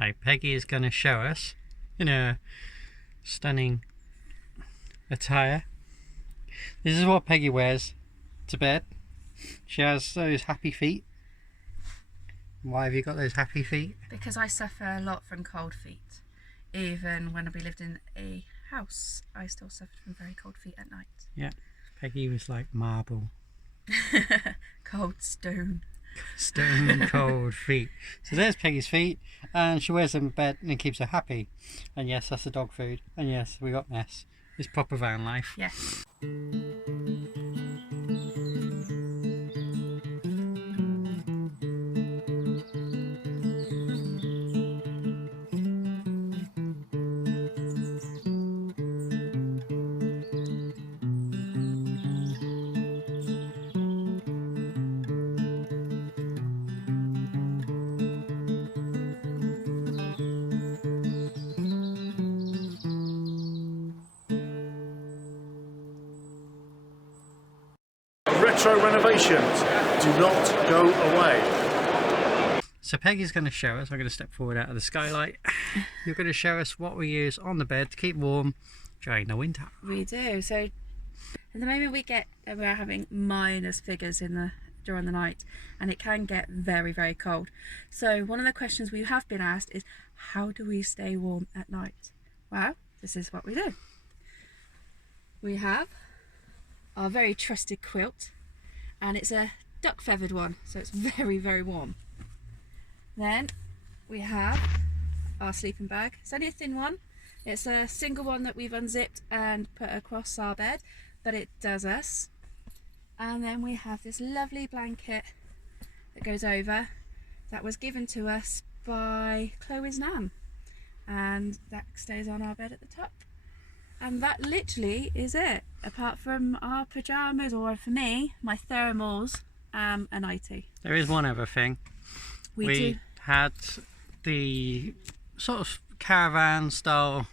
Right, Peggy is going to show us in her stunning attire. This is what Peggy wears to bed. She has those happy feet. Why have you got those happy feet? Because I suffer a lot from cold feet. Even when we lived in a house, I still suffered from very cold feet at night. Yeah, Peggy was like marble. Cold stone. Stone cold feet. So there's Peggy's feet, and she wears them in bed and it keeps her happy. And yes, that's the dog food. And yes, we got Ness. It's proper van life. Yes. Retro renovations do not go away. So Peggy's going to show us, I'm going to step forward out of the skylight. You're going to show us what we use on the bed to keep warm during the winter. We do. So at the moment we're having minus figures during the night, and it can get very, very cold. So one of the questions we have been asked is, how do we stay warm at night? Well, this is what we do. We have our very trusted quilt, and it's a duck feathered one, so it's very, very warm. Then we have our sleeping bag. It's only a thin one. It's a single one that we've unzipped and put across our bed, but it does us. And then we have this lovely blanket that goes over, that was given to us by Chloe's nan, and that stays on our bed at the top. And that literally is it, apart from our pyjamas, or for me, my thermals, and nightie. There is one other thing. We do had the sort of caravan style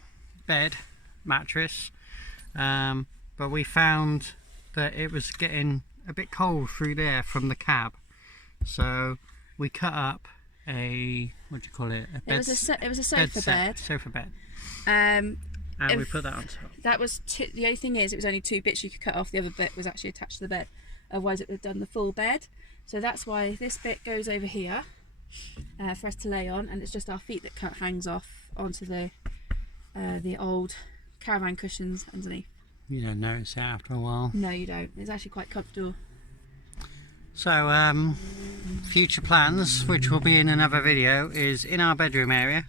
bed mattress, but we found that it was getting a bit cold through there from the cab, so we cut up a, what do you call it? It was a sofa bed. Sofa bed. And we put that on top. That was the only thing is, it was only 2 bits you could cut off. The other bit was actually attached to the bed. Otherwise, it would have done the full bed. So that's why this bit goes over here for us to lay on, and it's just our feet that hangs off onto the old caravan cushions underneath. You don't notice it after a while. No, you don't. It's actually quite comfortable. So, future plans, which will be in another video, is in our bedroom area,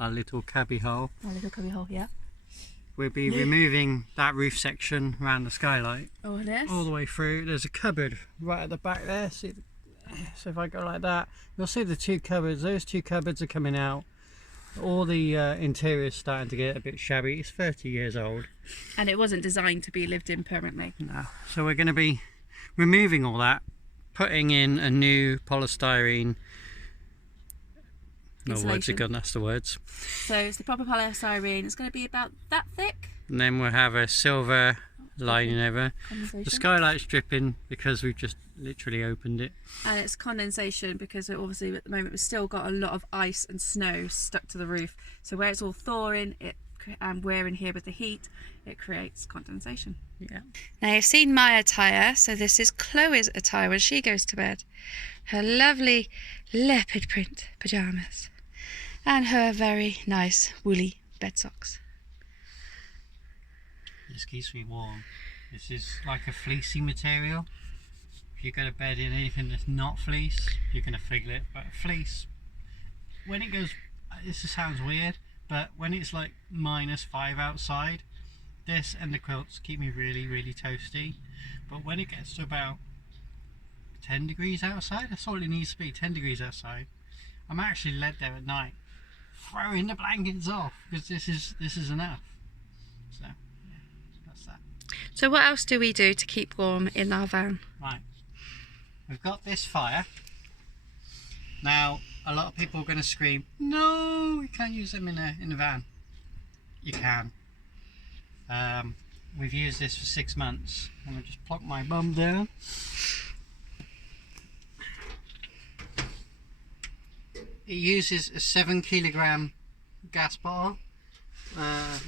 our little cubby hole. Our little cubby hole, yeah. We'll be removing that roof section around the skylight. Oh, it is? All the way through. There's a cupboard right at the back there. See, so if I go like that, you'll see the 2 cupboards. Those 2 cupboards are coming out. All the interior is starting to get a bit shabby. It's 30 years old. And it wasn't designed to be lived in permanently. No. So we're going to be removing all that, putting in a new polystyrene. No words are good, that's the words. So it's the proper polystyrene. It's going to be about that thick. And then we'll have a silver lining over. The skylight's dripping because we've just literally opened it. And it's condensation because obviously at the moment we've still got a lot of ice and snow stuck to the roof. So where it's all thawing, and we're in here with the heat, it creates condensation. Yeah. Now you've seen my attire, so this is Chloe's attire when she goes to bed. Her lovely leopard print pyjamas and her very nice woolly bed socks. This keeps me warm. This is like a fleecy material. If you go to bed in anything that's not fleece, you're going to feel it. But fleece, when it goes, this sounds weird, but when it's like -5 outside, this and the quilts keep me really, really toasty. But when it gets to about 10 degrees outside, that's all it needs to be, 10 degrees outside, I'm actually led there at night, throwing the blankets off, because this is enough. So, yeah, that's that. So what else do we do to keep warm in our van? Right, we've got this fire. Now, a lot of people are going to scream, no, we can't use them in a van. You can. We've used this for 6 months. I'm going to just plonk my bum down. it uses a 7 kilogram gas bottle.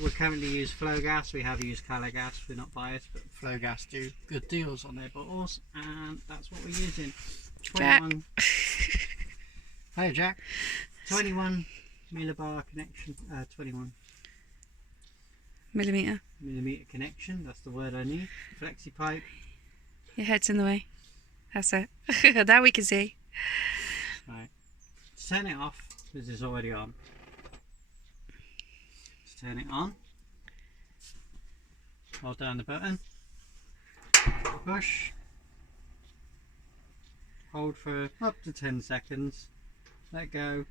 We currently use flow gas. We have used color gas. We're not biased, but flow gas do good deals on their bottles, and that's what we're using. 21. Hey Jack. 21 millibar connection. 21 millimeter connection. That's the word I need. Flexi pipe. Your head's in the way. That's it. Now we can see. Right. To turn it off, this is already on. To turn it on, hold down the button, push, hold for up to 10 seconds, let go,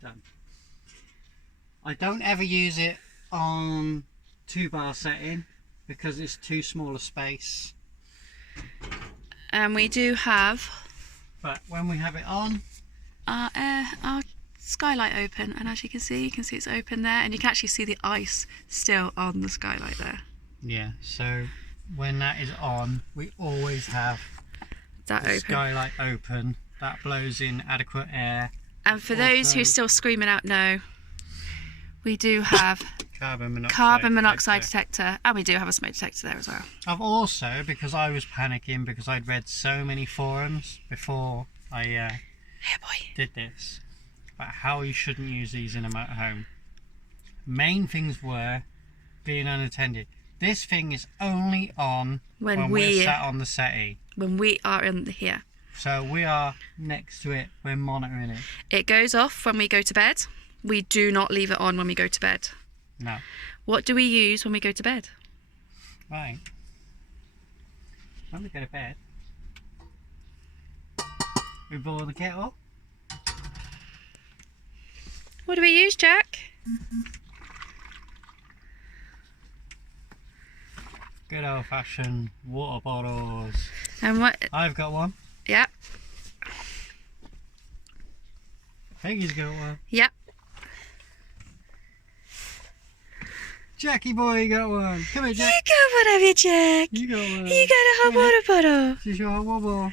done. I don't ever use it on 2-bar setting because it's too small a space. And we do have But when we have it on, our skylight open, and as you can see it's open there, and you can actually see the ice still on the skylight there. yeah, so when that is on, we always have That the open. skylight open. That blows in adequate air. And for those who are still screaming out no, we do have Carbon monoxide detector, and we do have a smoke detector there as well. I've also, because I was panicking because I'd read so many forums before I did this about how you shouldn't use these in a motorhome. Main things were being unattended. This thing is only on when we're sat on the settee. When we are in here. So we are next to it, we're monitoring it. It goes off when we go to bed. We do not leave it on when we go to bed. No. What do we use when we go to bed? Right. When we go to bed, we boil the kettle. What do we use, Jack? Good old fashioned water bottles. And what? I've got one. Yep. Peggy's got one. Yep. Jackie boy got one. Come here, Jack. You got one, have you, Jack? You got one. You got a hot water bottle. This is your hot wobble.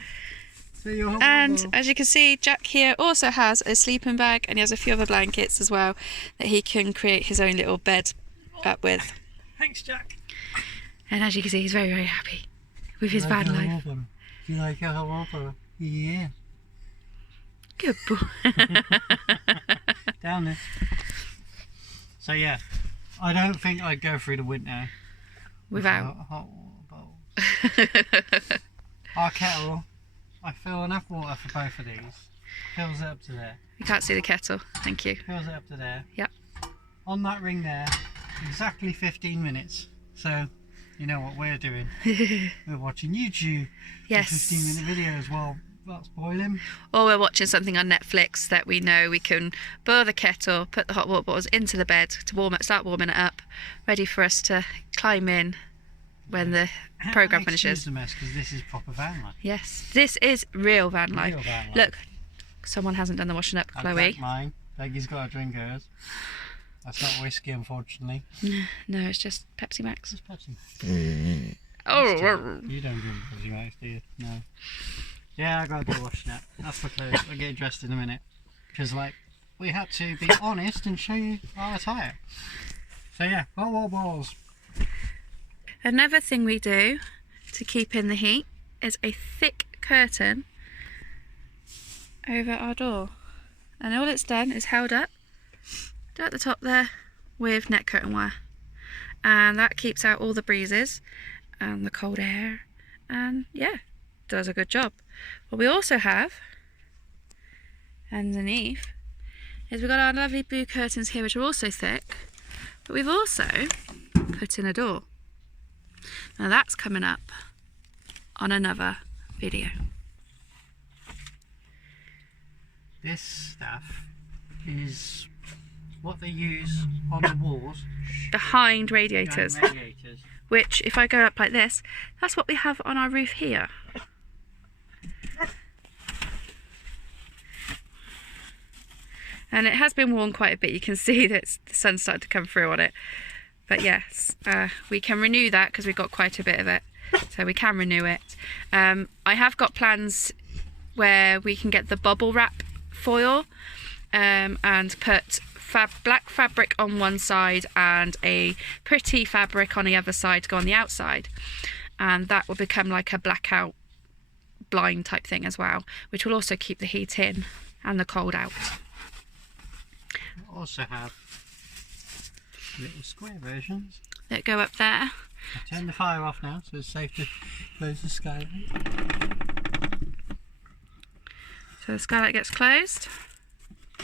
And as you can see, Jack here also has a sleeping bag, and he has a few other blankets as well that he can create his own little bed up with. Thanks, Jack. And as you can see, he's very, very happy with his van life. Do you like your hot wobble? Yeah. Good boy. Down there. So yeah, I don't think I'd go through the winter Without. hot water bowls. Our kettle, I fill enough water for both of these. Fills it up to there. You can't see the kettle. Thank you. Fills it up to there. Yep. On that ring there, exactly 15 minutes. So, you know what we're doing. We're watching YouTube. Yes. 15-minute videos while that's boiling. Or we're watching something on Netflix that we know we can boil the kettle, put the hot water bottles into the bed to warm it, start warming it up, ready for us to climb in when the program finishes. The mess, because this is proper van life. Yes, this is real van life. Real van life. Look, someone hasn't done the washing up, I've Chloe. got mine. Peggy's got to drink hers. That's not whiskey, unfortunately. No, it's just Pepsi Max. It's Pepsi. Oh, You don't drink Pepsi Max, do you? No. Yeah, I got to do washing up. That's for clothes. I'll get dressed in a minute. Because, like, we had to be honest and show you our attire. So, yeah, hot water balls. Another thing we do to keep in the heat is a thick curtain over our door. And all it's done is held up at the top there with net curtain wire. And that keeps out all the breezes and the cold air. And yeah, does a good job. What we also have underneath is we've got our lovely blue curtains here, which are also thick. But we've also put in a door. Now that's coming up on another video. This stuff is what they use on the walls Behind radiators. behind radiators. Which, if I go up like this, that's what we have on our roof here. And it has been worn quite a bit. You can see that the sun's started to come through on it. But yes, we can renew that because we've got quite a bit of it. So we can renew it. I have got plans where we can get the bubble wrap foil and put black fabric on one side and a pretty fabric on the other side to go on the outside, and that will become like a blackout blind type thing as well, which will also keep the heat in and the cold out. We also have little square versions that go up there. I turn the fire off now so it's safe to close the skylight. So the skylight gets closed.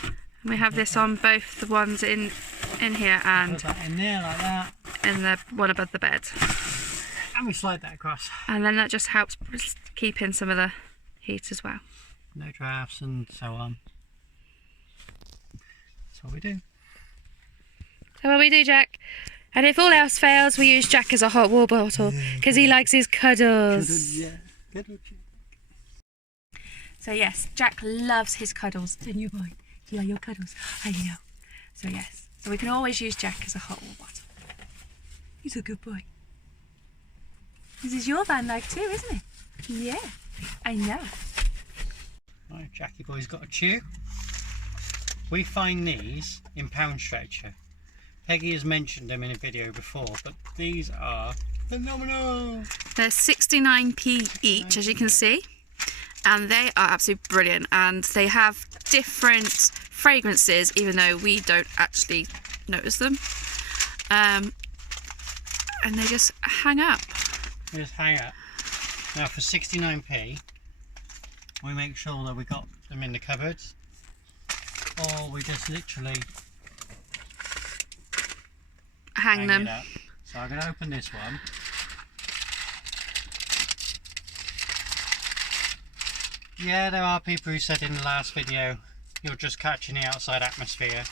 And we have this on both the ones in here and put that in there like that. in the one above the bed. And we slide that across. And then that just helps keep in some of the heat as well. No drafts and so on. That's what we do. So what we do, Jack. And if all else fails, we use Jack as a hot water bottle because he likes his cuddles. Yeah. Good. So yes, Jack loves his cuddles. Don't you, boy? Do you like your cuddles? I know. So yes, so we can always use Jack as a hot water bottle. He's a good boy. This is your Vanlife too, isn't it? Yeah, I know. Right, Jackie boy's got a chew. We find these in Pound Stretcher. Peggy has mentioned them in a video before, but these are phenomenal. They're 69p each, as you can see, and they are absolutely brilliant. And they have different fragrances, even though we don't actually notice them. And they just hang up. They just hang up. Now for 69p, we make sure that we got them in the cupboards, or we just literally hang them. it up. So I'm going to open this one. Yeah, there are people who said in the last video you're just catching the outside atmosphere.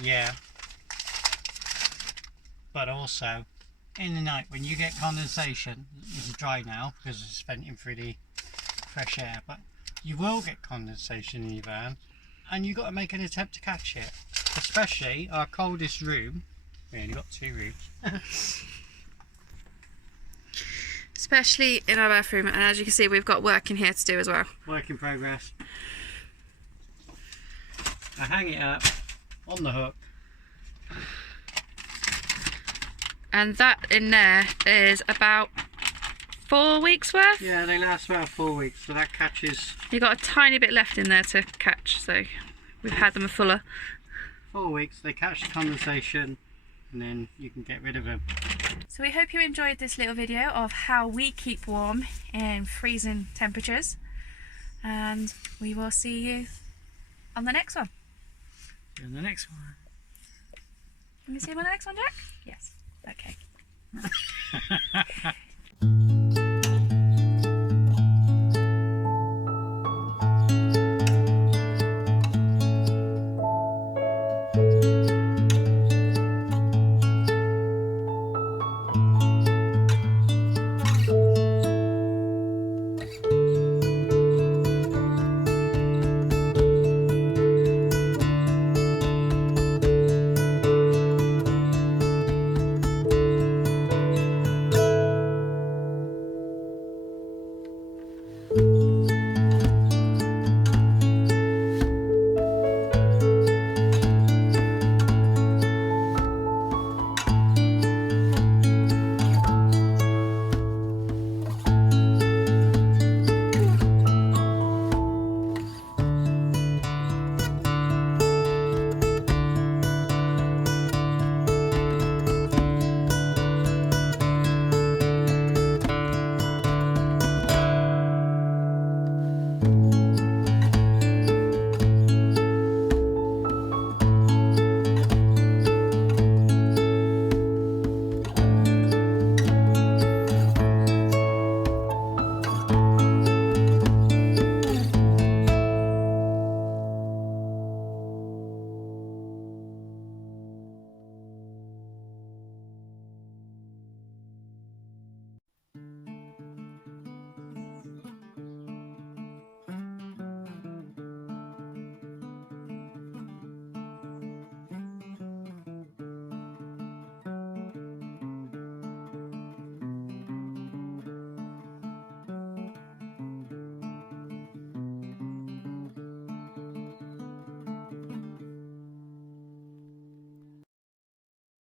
Yeah. But also, in the night when you get condensation, it's dry now because it's venting through the fresh air, but you will get condensation in your van and you've got to make an attempt to catch it. Especially our coldest room. We only got 2 rooms. Especially in our bathroom, and as you can see, we've got work in here to do as well. Work in progress. I hang it up on the hook. And that in there is about 4 weeks worth. Yeah, they last about 4 weeks, so that catches. You've got a tiny bit left in there to catch, so we've had them fuller. 4 weeks, they catch the condensation, and then you can get rid of them. So we hope you enjoyed this little video of how we keep warm in freezing temperatures, and we will see you on the next one. In the next one. Can you see him on the next one, Jack? Yes. Okay.